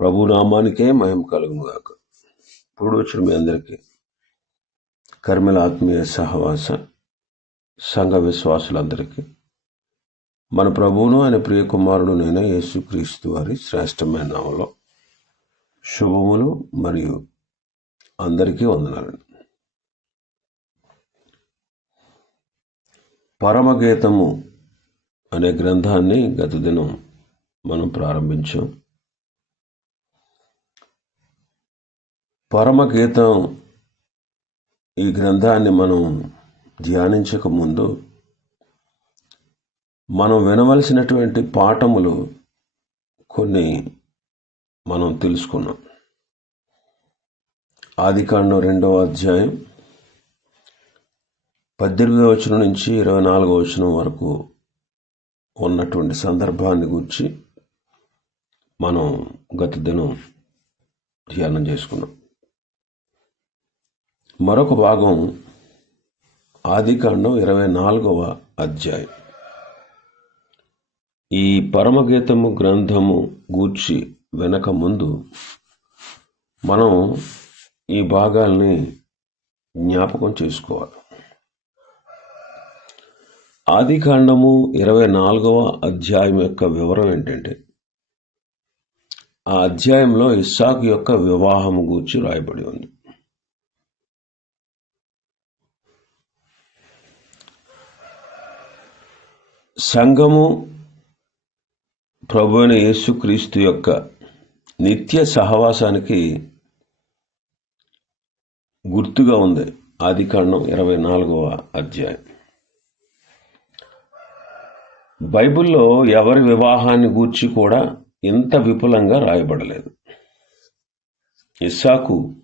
ప్రభు నామానికే మహిమ కలుగును గాక. ఇప్పుడు వచ్చిన మీ అందరికీ. కర్మల ఆత్మీయ సహవాస సంఘ విశ్వాసులందరికీ. మన ప్రభువును ఆయన ప్రియ కుమారుడు నేను యేసుక్రీస్తు వారి శ్రేష్టమైన నామలో శుభములు మరియు అందరికీ వందనాలండి పరమగీతము అనే గ్రంథాన్ని గత దినం మనం ప్రారంభించాం. పరమగీతం ఈ గ్రంథాన్ని మనం ధ్యానించక ముందు మనం వినవలసినటువంటి పాఠములు కొన్ని మనం తెలుసుకున్నాం. ఆదికాండం రెండవ అధ్యాయం పద్దెనిమిదవ వచనం నుంచి ఇరవై నాలుగవ వచనం వరకు ఉన్నటువంటి సందర్భాన్ని గురించి మనం గత దినం ధ్యానం చేసుకున్నాం. మరొక భాగం ఆదికాండం ఇరవై నాలుగవ అధ్యాయం. ఈ పరమగీతము గ్రంథము గూర్చి వెనక ముందు మనం ఈ భాగాల్ని జ్ఞాపకం చేసుకోవాలి. ఆదికాండము ఇరవై నాలుగవ అధ్యాయం యొక్క వివరం ఏంటంటే ఆ అధ్యాయంలో ఇస్సాకు యొక్క వివాహము గూర్చి రాయబడి ఉంది. సంఘము ప్రభు అయిన యేసుక్రీస్తు యొక్క నిత్య సహవాసానికి గుర్తుగా ఉంది. ఆది కాండం ఇరవై నాలుగవ అధ్యాయం. బైబిల్లో ఎవరి వివాహాన్ని గూర్చి కూడా ఇంత విపులంగా రాయబడలేదు. ఇస్సాకు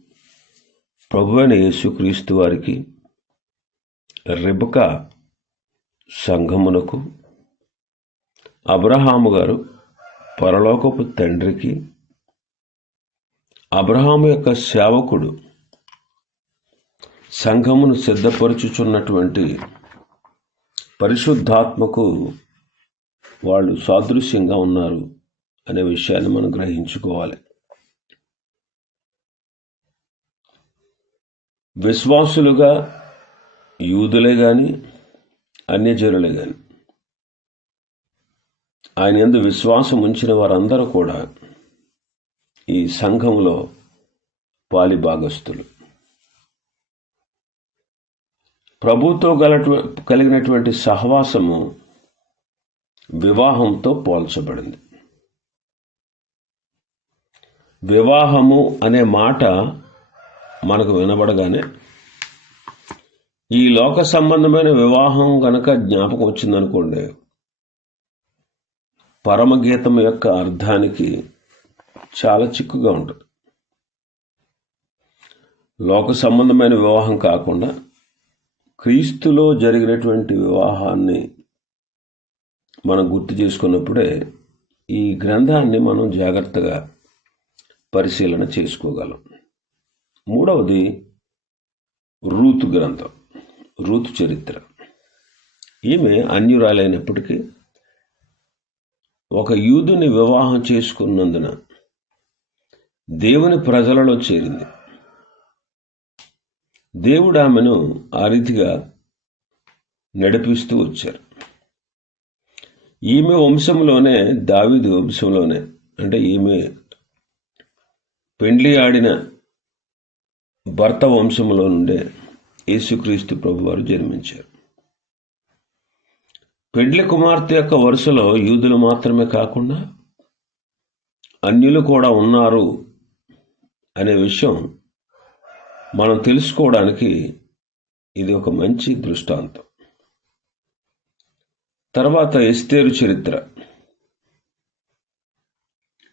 ప్రభు అయిన యేసుక్రీస్తు వారికి రిబక సంఘమునకు అబ్రహాము గారు పరలోకపు తండ్రికి అబ్రహాము యొక్క సేవకుడు సంఘమును సిద్ధపరచుచున్నటువంటి పరిశుద్ధాత్మకు వాళ్ళు సాదృశ్యంగా ఉన్నారు అనే విషయాన్ని మనం గ్రహించుకోవాలి. విశ్వాసులుగా యూదులే కానీ అన్యజనులే కానీ ఆయన ఎందు విశ్వాసం ఉంచిన వారందరూ కూడా ఈ సంఘంలో పాలిభాగస్తులు ప్రభుతో గలటు కలిగినటువంటి సహవాసము వివాహంతో పోల్చబడింది. వివాహము అనే మాట మనకు వినబడగానే ఈ లోక సంబంధమైన వివాహం గనక జ్ఞాపకం వచ్చిందనుకోండి పరమగీతం యొక్క అర్థానికి చాలా చిక్కుగా ఉంటుంది. లోక సంబంధమైన వివాహం కాకుండా క్రీస్తులో జరిగినటువంటి వివాహాన్ని మనం గుర్తు చేసుకున్నప్పుడే ఈ గ్రంథాన్ని మనం జాగ్రత్తగా పరిశీలన చేసుకోగలం. మూడవది రూతు గ్రంథం రూతు చరిత్ర. ఈమె అన్యురాలైనప్పటికీ ఒక యూదుని వివాహం చేసుకున్నందున దేవుని ప్రజలలో చేరింది. దేవుడు ఆమెను ఆ రీతిగా నడిపిస్తూ వచ్చారు. ఈమె వంశంలోనే దావిది వంశంలోనే అంటే ఈమె పెండ్లి ఆడిన భర్త వంశంలో నుండే యేసుక్రీస్తు ప్రభువారు జన్మించారు. పెండ్లి కుమార్తె యొక్క వరుసలో యూదులు మాత్రమే కాకుండా అన్యులు కూడా ఉన్నారు అనే విషయం మనం తెలుసుకోవడానికి ఇది ఒక మంచి దృష్టాంతం. తర్వాత ఎస్తేరు చరిత్ర.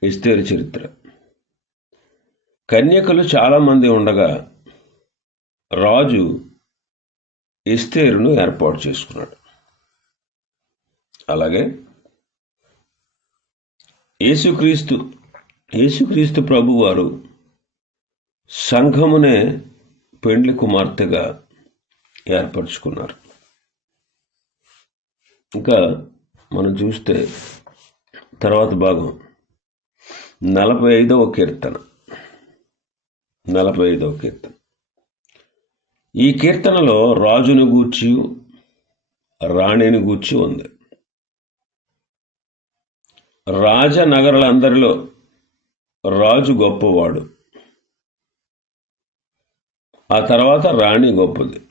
ఎస్తేరు చరిత్ర. కన్యకలు చాలామంది ఉండగా రాజు ఎస్తేరును ఏర్పాటు చేసుకున్నాడు. అలాగే యేసుక్రీస్తు యేసుక్రీస్తు ప్రభువారు సంఘమునే పెండ్లి కుమార్తెగా ఏర్పరచుకున్నారు. ఇంకా మనం చూస్తే తర్వాత భాగం నలభై ఐదవ కీర్తన. నలభై ఐదవ కీర్తన. ఈ కీర్తనలో రాజును గూర్చి రాణిని గూర్చి ఉంది రాజనగరులందరిలో రాజు గొప్పవాడు. ఆ తర్వాత రాణి గొప్పది.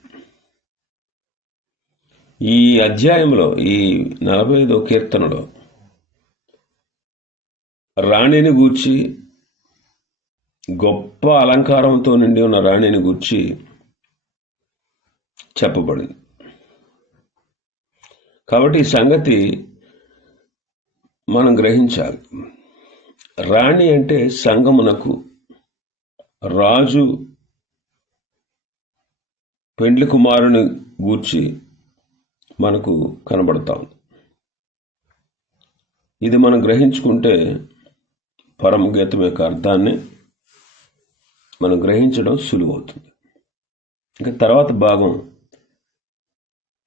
ఈ అధ్యాయంలో ఈ నలభై ఐదో కీర్తనలో రాణిని గూర్చి గొప్ప అలంకారంతో నిండి ఉన్న రాణిని గూర్చి చెప్పబడింది. కాబట్టి ఈ సంగతి మనం గ్రహించాలి. రాణి అంటే సంగమునకు రాజు పెండ్లి కుమారుని గూర్చి మనకు కనబడతా. ఉంది ఇది మనం గ్రహించుకుంటే పరమగీతం యొక్క అర్థాన్ని మనం గ్రహించడం సులువవుతుంది. ఇంకా తర్వాత భాగం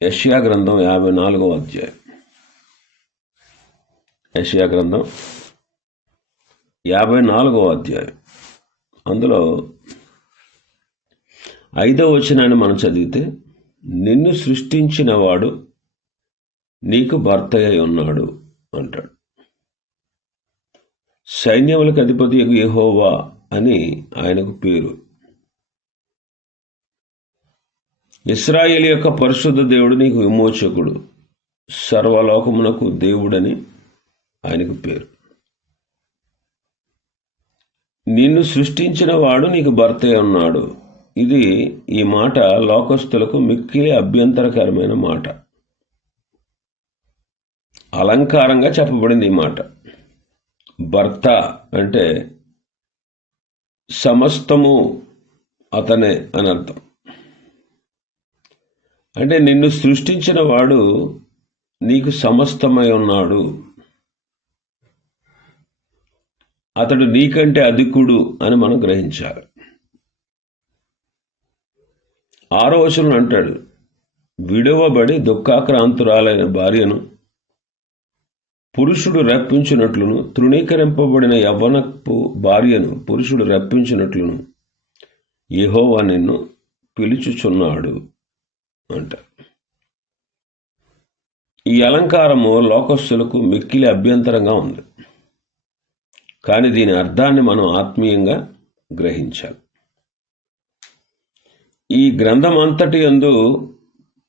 యష్యా గ్రంథం యాభై నాలుగవ అధ్యాయం. యష్యా గ్రంథం యాభై నాలుగవ అధ్యాయం. అందులో ఐదవ వచనాన్ని మనం చదివితే నిన్ను సృష్టించిన వాడు నీకు భర్త అయి ఉన్నాడు అంటాడు. సైన్యములకు అధిపతి యహోవా అని ఆయనకు పేరు. ఇస్రాయేల్ యొక్క పరిశుద్ధ దేవుడు నీకు విమోచకుడు సర్వలోకమునకు దేవుడని ఆయనకు పేరు. నిన్ను సృష్టించిన వాడు నీకు భర్త ఉన్నాడు ఇది ఈ మాట లోకస్తులకు మిక్కిలి అభ్యంతరకరమైన మాట. అలంకారంగా చెప్పబడింది ఈ మాట. భర్త అంటే సమస్తము అతనే అని అర్థం. అంటే నిన్ను సృష్టించిన వాడు నీకు సమస్తమై ఉన్నాడు. అతడు నీకంటే అధికుడు అని మనం గ్రహించాలి. ఆరో వచనం అంటాడు విడవబడి దుఃఖాక్రాంతురాలైన భార్యను పురుషుడు రప్పించినట్లును తృణీకరింపబడిన యవ్వనపు భార్యను పురుషుడు రప్పించినట్లును యహోవా నిన్ను పిలుచుచున్నాడు అంట. ఈ అలంకారము లోకస్తులకు మిక్కిలి అభ్యంతరంగా ఉంది. కానీ దీని అర్థాన్ని మనం ఆత్మీయంగా గ్రహించాలి. ఈ గ్రంథం అంతటి యందు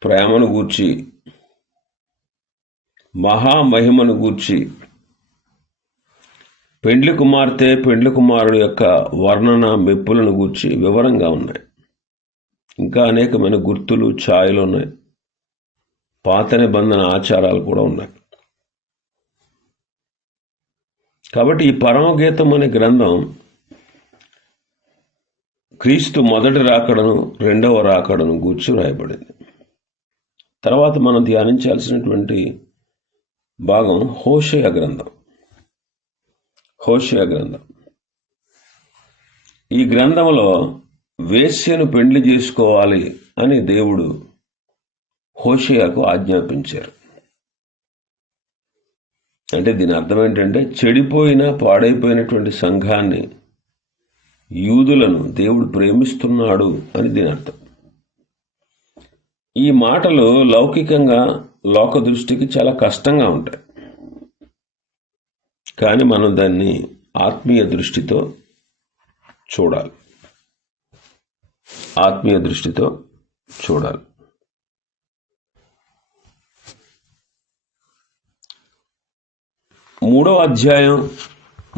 ప్రేమను గూర్చి మహామహిమను గూర్చి పెండ్లి కుమార్తె పెండ్లి కుమారుడు యొక్క వర్ణన మెప్పులను గూర్చి వివరంగా ఉన్నాయి. ఇంకా అనేకమైన గుర్తులు ఛాయలు ఉన్నాయి. పాత నిబంధన ఆచారాలు కూడా ఉన్నాయి. కాబట్టి ఈ పరమగీతం అనే గ్రంథం క్రీస్తు మొదటి రాకడను రెండవ రాకడను గూర్చి రాయబడింది తర్వాత మనం ధ్యానించాల్సినటువంటి భాగం హోషయ గ్రంథం. హోషయ గ్రంథం. ఈ గ్రంథంలో వేశ్యను పెండ్లి చేసుకోవాలి అని దేవుడు హోషయాకు ఆజ్ఞాపించారు. అంటే దీని అర్థం ఏంటంటే చెడిపోయిన పాడైపోయినటువంటి సంఘాన్ని యూదులను దేవుడు ప్రేమిస్తున్నాడు అని దీని అర్థం. ఈ మాటలు లౌకికంగా లోక దృష్టికి చాలా కష్టంగా ఉంటాయి. కానీ మనం దాన్ని ఆత్మీయ దృష్టితో చూడాలి. ఆత్మీయ దృష్టితో చూడాలి. మూడవ అధ్యాయం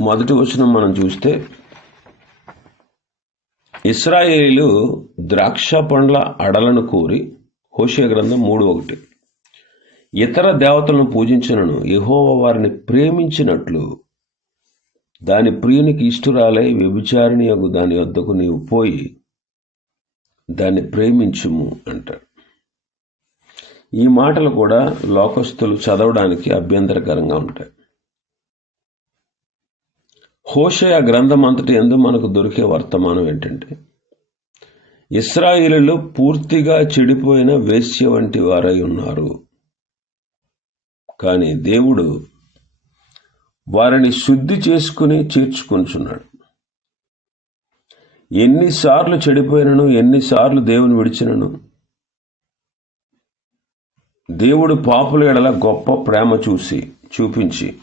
మొదటి వచనం మనం చూస్తే ఇస్రాయేలు ద్రాక్ష పండ్ల అడలను కోరి హోషే గ్రంథం మూడు ఒకటి. ఇతర దేవతలను పూజించినను యహోవ వారిని ప్రేమించినట్లు దాని ప్రియునికి ఇష్టురాలై వ్యభిచారిణి యొక్క దాని వద్దకు నీవు పోయి దాన్ని ప్రేమించుము అంటాడు. ఈ మాటలు కూడా లోకస్తులు చదవడానికి అభ్యంతరకరంగా ఉంటాయి. హోషయ గ్రంథం అంతటి ఎందు మనకు దొరికే వర్తమానం ఏంటంటే ఇస్రాయిలు పూర్తిగా చెడిపోయిన వేశ్య వంటి వారై ఉన్నారు. కానీ దేవుడు వారిని శుద్ధి చేసుకుని చేర్చుకొంచున్నాడు. ఎన్నిసార్లు చెడిపోయినను ఎన్నిసార్లు దేవుని విడిచినను దేవుడు పాపుల ఎడల గొప్ప ప్రేమ చూసి చూపించి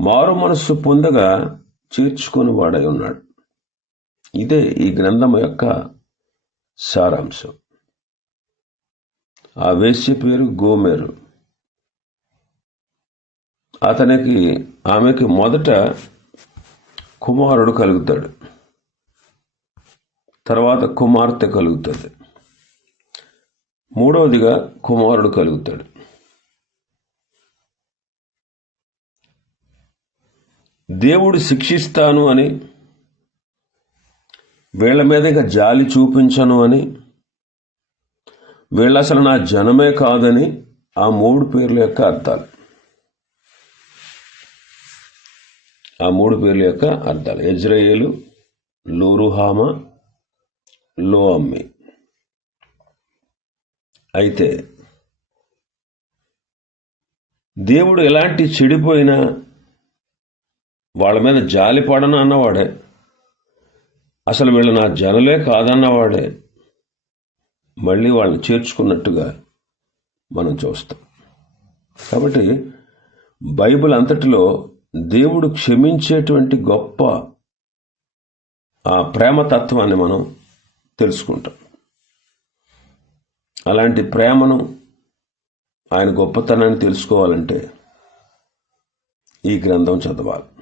మారు మనస్సు పొందగా చేర్చుకొని వాడై ఉన్నాడు. ఇదే ఈ గ్రంథం యొక్క సారాంశం. ఆ వేశ్య పేరు గోమేరు. అతనికి ఆమెకి మొదట కుమారుడు కలుగుతాడు. తర్వాత కుమార్తె కలుగుతుంది. మూడవదిగా కుమారుడు కలుగుతాడు. దేవుడు శిక్షిస్తాను అని వీళ్ళ మీద ఇక జాలి చూపించను అని వీళ్ళు అసలు నా జనమే కాదని ఆ మూడు పేర్ల యొక్క అర్థాలు. ఆ మూడు పేర్ల యొక్క అర్థాలు. ఎజ్రయేలు లూరుహామ లో అమ్మి అయితే దేవుడు ఎలాంటి చెడిపోయినా వాళ్ళ మీద జాలి పడను అన్నవాడే. అసలు వీళ్ళు నా జనలే కాదన్నవాడే. మళ్ళీ వాళ్ళని చేర్చుకున్నట్టుగా మనం చూస్తాం. కాబట్టి బైబిల్ అంతటిలో దేవుడు క్షమించేటువంటి గొప్ప ఆ ప్రేమతత్వాన్ని మనం తెలుసుకుంటాం. అలాంటి ప్రేమను ఆయన గొప్పతనాన్ని తెలుసుకోవాలంటే ఈ గ్రంథం చదవాలి.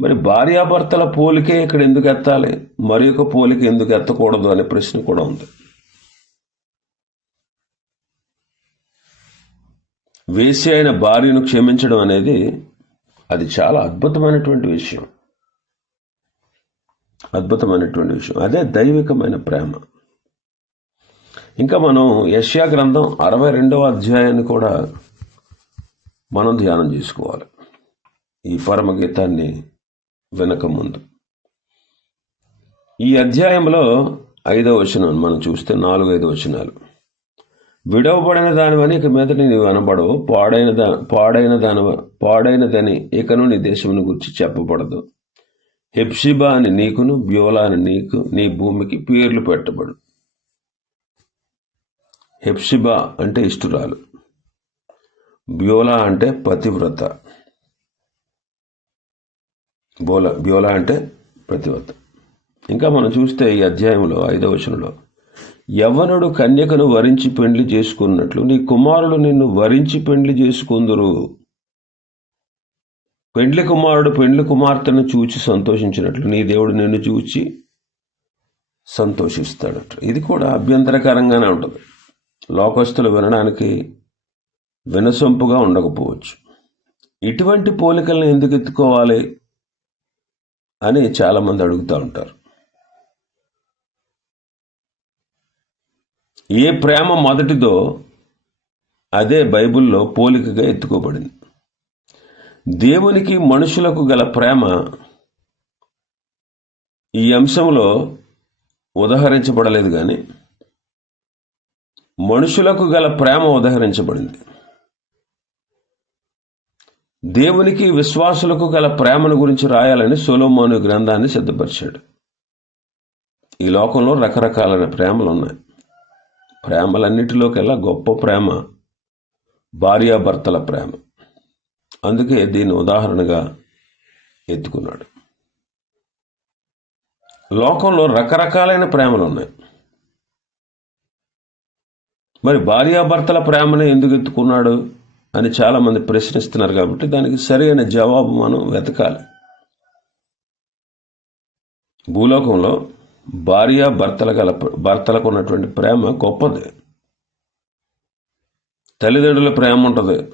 మరి భార్యాభర్తల పోలికే ఇక్కడ ఎందుకు ఎత్తాలి? మరి ఒక పోలిక ఎందుకు ఎత్తకూడదు అనే ప్రశ్న కూడా ఉంది. వేసి అయిన భార్యను క్షమించడం అనేది అది చాలా అద్భుతమైనటువంటి విషయం. అద్భుతమైనటువంటి విషయం. అదే దైవికమైన ప్రేమ. ఇంకా మనం యష్యా గ్రంథం అరవై రెండవ అధ్యాయాన్ని కూడా మనం ధ్యానం చేసుకోవాలి. ఈ పరమ గీతాన్ని వెనకముందు ఈ అధ్యాయంలో ఐదవ వచనం మనం చూస్తే నాలుగు ఐదు వచనాలు. విడవబడిన దానివని ఇక మీదట నీవు అనబడవు పాడైన దా పాడైన దాని పాడైనదని ఇకను నీ దేశమును గురించి చెప్పబడదు. హెప్సిబా అని నీకును బ్యోలా అని నీకు నీ భూమికి పేర్లు పెట్టబడు. హెప్సిబా అంటే ఇష్టురాలు. బ్యోలా అంటే పతివ్రత. బోల బియోలా అంటే ప్రతివత ఇంకా మనం చూస్తే ఈ అధ్యాయంలో ఐదవ వచనంలో యవ్వనుడు కన్యకను వరించి పెండ్లి చేసుకున్నట్లు నీ కుమారుడు నిన్ను వరించి పెండ్లి చేసుకుందురు. పెండ్లి కుమారుడు పెండ్లి కుమార్తెను చూచి సంతోషించినట్లు నీ దేవుడు నిన్ను చూచి సంతోషిస్తాడట. ఇది కూడా అభ్యంతరకరంగానే ఉంటుంది. లోకస్తులు వినడానికి వినసొంపుగా ఉండకపోవచ్చు. ఇటువంటి పోలికలను ఎందుకు ఎత్తుకోవాలి? అని చాలామంది అడుగుతూ ఉంటారు. ఏ ప్రేమ మొదటిదో అదే బైబిల్లో పోలికగా ఎత్తుకోబడింది. దేవునికి మనుషులకు గల ప్రేమ ఈ అంశంలో ఉదహరించబడలేదు కానీ మనుషులకు గల ప్రేమ ఉదహరించబడింది. దేవునికి విశ్వాసులకు గల ప్రేమను గురించి రాయాలని సోలోమోను గ్రంథాన్ని సిద్ధపరిచాడు. ఈ లోకంలో రకరకాలైన ప్రేమలు ఉన్నాయి ప్రేమలన్నిటిలోకెల్లా గొప్ప ప్రేమ భార్యాభర్తల ప్రేమ. అందుకే దీన్ని ఉదాహరణగా ఎత్తుకున్నాడు. లోకంలో రకరకాలైన ప్రేమలు ఉన్నాయి మరి భార్యాభర్తల ప్రేమను ఎందుకు ఎత్తుకున్నాడు? అని చాలామంది ప్రశ్నిస్తున్నారు కాబట్టి దానికి సరైన జవాబు మనం వెతకాలి. భూలోకంలో భార్య భర్తల గల భర్తలకు ఉన్నటువంటి ప్రేమ గొప్పది. తల్లిదండ్రుల ప్రేమ ఉంటుంది.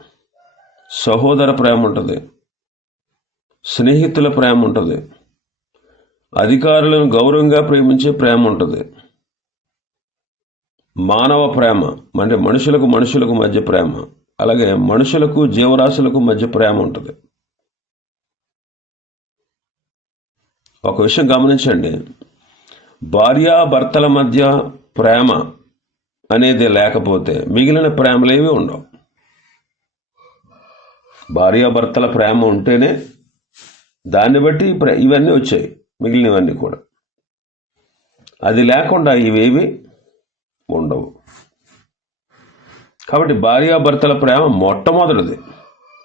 సహోదర ప్రేమ ఉంటుంది. స్నేహితుల ప్రేమ ఉంటుంది. అధికారులను గౌరవంగా ప్రేమించే ప్రేమ ఉంటుంది. మానవ ప్రేమ అంటే మనుషులకు మనుషులకు మధ్య ప్రేమ. అలాగే మనుషులకు జీవరాశులకు మధ్య ప్రేమ ఉంటుంది. ఒక విషయం గమనించండి. భార్యాభర్తల మధ్య ప్రేమ అనేది లేకపోతే మిగిలిన ప్రేమలు ఏవి ఉండవు. భార్యాభర్తల ప్రేమ ఉంటేనే దాన్ని బట్టి ఇవన్నీ వచ్చాయి మిగిలినవన్నీ కూడా. అది లేకుండా ఇవేవి ఉండవు. కాబట్టి భార్యాభర్తల ప్రేమ మొట్టమొదటిది.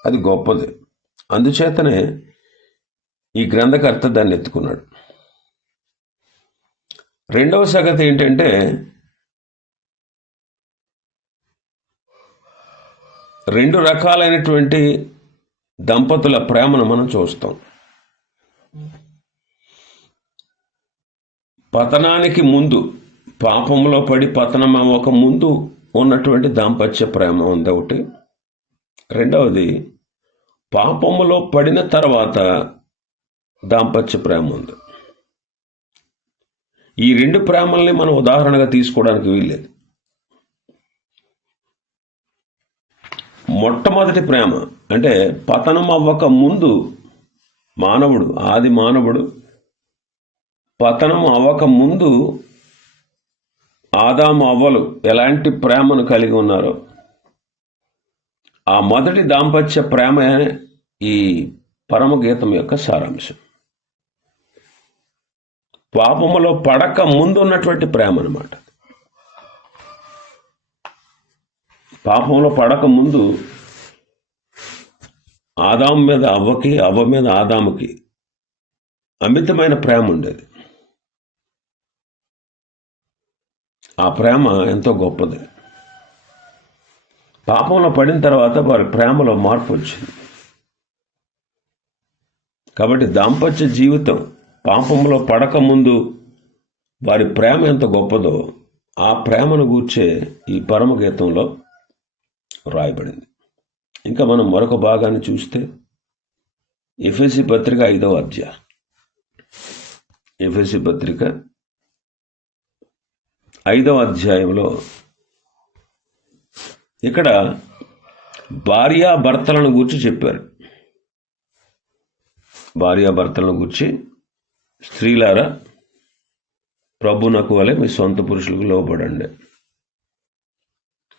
అది గొప్పది. అందుచేతనే ఈ గ్రంథకర్త దాన్ని ఎత్తుకున్నాడు. రెండవ సంగతి ఏంటంటే రెండు రకాలైనటువంటి దంపతుల ప్రేమను మనం చూస్తాం. పతనానికి ముందు పాపంలో పడి పతనం అవ్వక ముందు ఉన్నటువంటి దాంపత్య ప్రేమ ఉంది ఒకటి. రెండవది పాపములో పడిన తర్వాత దాంపత్య ప్రేమ ఉంది. ఈ రెండు ప్రేమల్ని మనం ఉదాహరణగా తీసుకోవడానికి వీల్లేదు. మొట్టమొదటి ప్రేమ అంటే పతనం అవ్వక ముందు మానవుడు ఆది మానవుడు పతనం అవ్వక ముందు ఆదాము అవ్వలు ఎలాంటి ప్రేమను కలిగి ఉన్నారో. ఆ మొదటి దాంపత్య ప్రేమ ఈ పరమగీతం యొక్క సారాంశం. పాపములో పడక ముందు ఉన్నటువంటి ప్రేమ అనమాట పాపంలో పడక ముందు ఆదాం మీద అవ్వకి అవ్వ మీద ఆదాముకి అమితమైన ప్రేమ ఉండేది. ఆ ప్రేమ ఎంతో గొప్పది. పాపంలో పడిన తర్వాత వారి ప్రేమలో మార్పు వచ్చింది. కాబట్టి దాంపత్య జీవితం పాపంలో పడకముందు వారి ప్రేమ ఎంత గొప్పదో ఆ ప్రేమను గూర్చే ఈ పరమగీతంలో రాయబడింది ఇంకా మనం మరొక భాగాన్ని చూస్తే ఎఫ్ఎసి పత్రిక ఐదవ అధ్యాయం. ఎఫ్ఎసి పత్రిక ఐదవ అధ్యాయంలో ఇక్కడ భార్యాభర్తలను గూర్చి చెప్పారు. భార్యాభర్తలను గూర్చి స్త్రీలారా ప్రభునకు వలె మీ సొంత పురుషులకు లోపడండి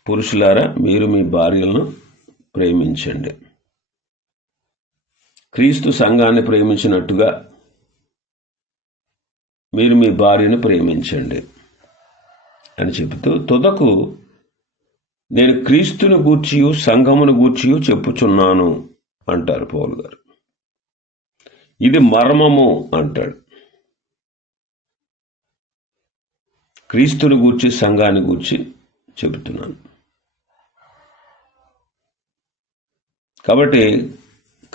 పురుషులారా మీరు మీ భార్యలను ప్రేమించండి. క్రీస్తు సంఘాన్ని ప్రేమించినట్టుగా మీరు మీ భార్యను ప్రేమించండి. అని చెబుతూ తుదకు నేను క్రీస్తును గూర్చియు సంఘమును గూర్చియు చెప్పుచున్నాను అంటారు పౌలు గారు. ఇది మర్మము అంటాడు. క్రీస్తుని గూర్చి సంఘాన్ని గూర్చి చెబుతున్నాను. కాబట్టి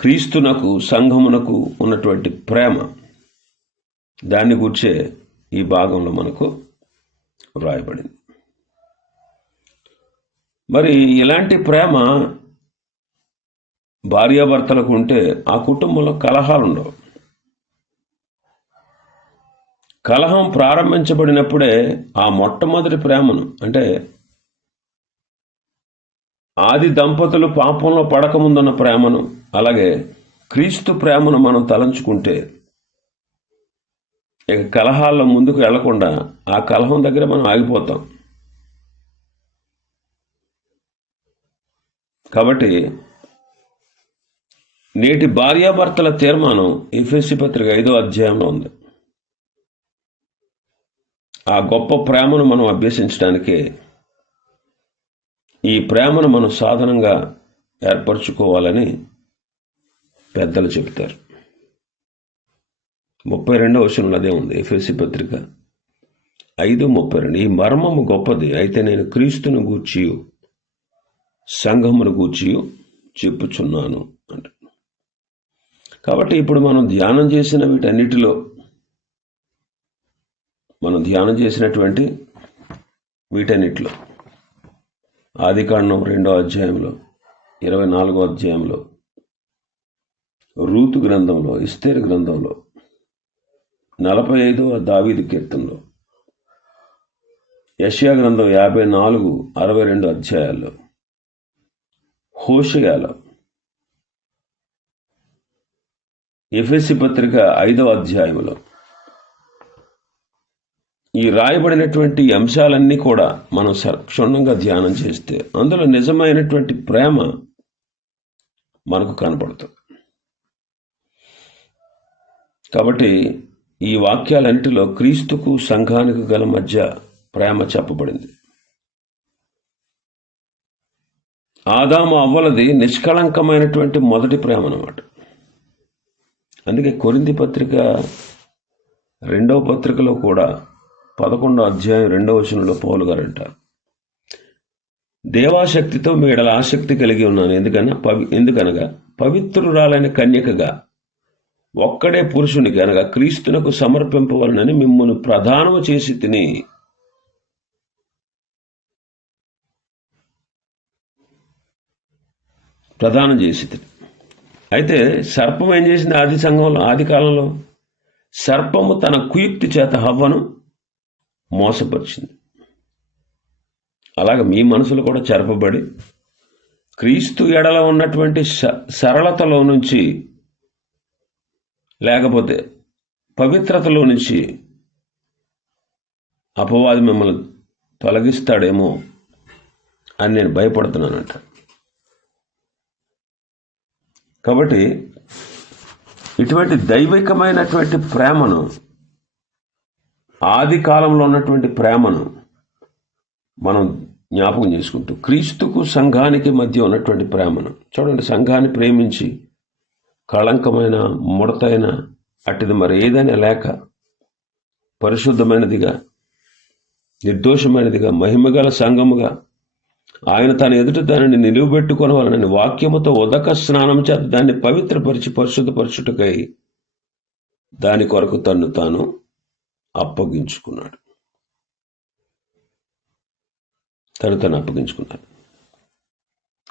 క్రీస్తునకు సంఘమునకు ఉన్నటువంటి ప్రేమ దాన్ని గూర్చే ఈ భాగంలో మనకు వ్రాయబడింది. మరి ఇలాంటి ప్రేమ భార్యాభర్తలకు ఉంటే ఆ కుటుంబంలో కలహాలు ఉండవు. కలహం ప్రారంభించబడినప్పుడే ఆ మొట్టమొదటి ప్రేమను అంటే ఆది దంపతులు పాపంలో పడకముందున్న ప్రేమను అలాగే క్రీస్తు ప్రేమను మనం తలంచుకుంటే ఇక కలహాల్లో ముందుకు వెళ్ళకుండా ఆ కలహం దగ్గర మనం ఆగిపోతాం. కాబట్టి నేటి భార్యాభర్తల తీర్మానం ఎఫ్ఎస్సి పత్రిక ఐదో అధ్యాయంలో ఉంది. ఆ గొప్ప ప్రేమను మనం అభ్యసించడానికి ఈ ప్రేమను మనం సాధనంగా ఏర్పరచుకోవాలని పెద్దలు చెబుతారు. ముప్పై రెండవ వచనంలో అదే ఉంది ఎఫ్ఎస్సి పత్రిక. ఐదు ముప్పై రెండు ఈ మర్మము గొప్పది అయితే నేను క్రీస్తును గూర్చి సంఘమును గూర్చియు చెప్పుచున్నాను అంట. కాబట్టి ఇప్పుడు మనం ధ్యానం చేసిన వీటన్నిటిలో మనం ధ్యానం చేసినటువంటి వీటన్నిటిలో ఆదికాండం రెండో అధ్యాయంలో ఇరవై నాలుగో అధ్యాయంలో రూతు గ్రంథంలో ఇస్తేర్ గ్రంథంలో నలభై ఐదవ దావీదు కీర్తనలో. యష్యా గ్రంథం యాభై నాలుగు అరవై రెండు అధ్యాయాల్లో. హోషయాలో. ఎఫ్ఎస్సి పత్రిక ఐదవ అధ్యాయంలో. ఈ రాయబడినటువంటి అంశాలన్నీ కూడా మనం క్షుణ్ణంగా ధ్యానం చేస్తే అందులో నిజమైనటువంటి ప్రేమ మనకు కనపడుతుంది. కాబట్టి ఈ వాక్యాలన్నిటిలో క్రీస్తుకు సంఘానికి గల మధ్య ప్రేమ చెప్పబడింది. ఆదాము అవ్వలది నిష్కళంకమైనటువంటి మొదటి ప్రేమ అన్నమాట అందుకే కొరింది పత్రిక రెండవ పత్రికలో కూడా పదకొండో అధ్యాయం రెండవ వచనంలో పౌలు గారు అంటారు దేవాశక్తితో మీడల ఆసక్తి కలిగి ఉన్నాను. ఎందుకన్నా పవి ఎందుకనగా? పవిత్రురాలైన కన్యకగా ఒక్కడే పురుషునికి అనగా క్రీస్తునకు సమర్పింపవలనని మిమ్మల్ని ప్రధానము చేసి తిని ప్రధానం చేసి తిని. అయితే సర్పం ఏం చేసింది ఆది సంఘంలో ఆది కాలంలో? సర్పము తన కుయుక్తి చేత హవ్వను మోసపరిచింది. అలాగ మీ మనసులు కూడా చెరపబడి క్రీస్తు ఎడల ఉన్నటువంటి స- సరళతలో నుంచి లేకపోతే పవిత్రతలో నుంచి అపవాది మిమ్మల్ని తొలగిస్తాడేమో అని నేను భయపడుతున్నానంట. కాబట్టి ఇటువంటి దైవికమైనటువంటి ప్రేమను ఆది కాలంలో ఉన్నటువంటి ప్రేమను మనం జ్ఞాపకం చేసుకుంటూ క్రీస్తుకు సంఘానికి మధ్య ఉన్నటువంటి ప్రేమను చూడండి సంఘాన్ని ప్రేమించి కళంకమైన ముడతైన అట్టిది మరి ఏదైనా లేక పరిశుద్ధమైనదిగా నిర్దోషమైనదిగా మహిమగల సంఘముగా ఆయన తన ఎదుట దానిని నిలువబెట్టుకొనవాలని వాక్యముతో ఉదక స్నానం చేత దాన్ని పవిత్రపరిచి పరిశుద్ధపరచుటకై దాని కొరకు తన్ను తాను అప్పగించుకున్నాడు. తను తను అప్పగించుకున్నాడు.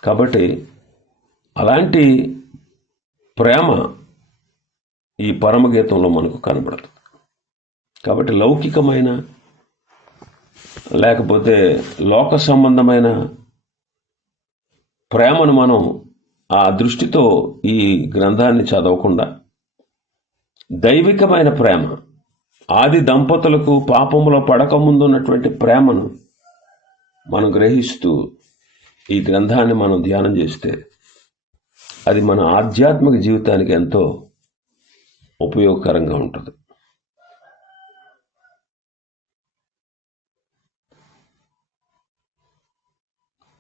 కాబట్టి అలాంటి ప్రేమ ఈ పరమగీతంలో మనకు కనబడుతుంది. కాబట్టి లౌకికమైన లేకపోతే లోక సంబంధమైన ప్రేమను మనం ఆ దృష్టితో ఈ గ్రంథాన్ని చదవకుండా దైవికమైన ప్రేమ ఆది దంపతులకు పాపములో పడకముందు ఉన్నటువంటి ప్రేమను మనం గ్రహిస్తూ ఈ గ్రంథాన్ని మనం ధ్యానం చేస్తే అది మన ఆధ్యాత్మిక జీవితానికి ఎంతో ఉపయోగకరంగా ఉంటుంది.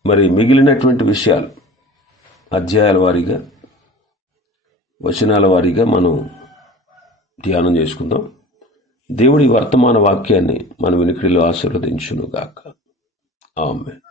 మరి మిగిలినటువంటి విషయాలు అధ్యాయాల వారీగా వచనాల వారీగా మనం ధ్యానం చేసుకుందాం. దేవుడి వర్తమాన వాక్యాన్ని మన వినికిడిలో ఆశీర్వదించునుగాక. ఆమె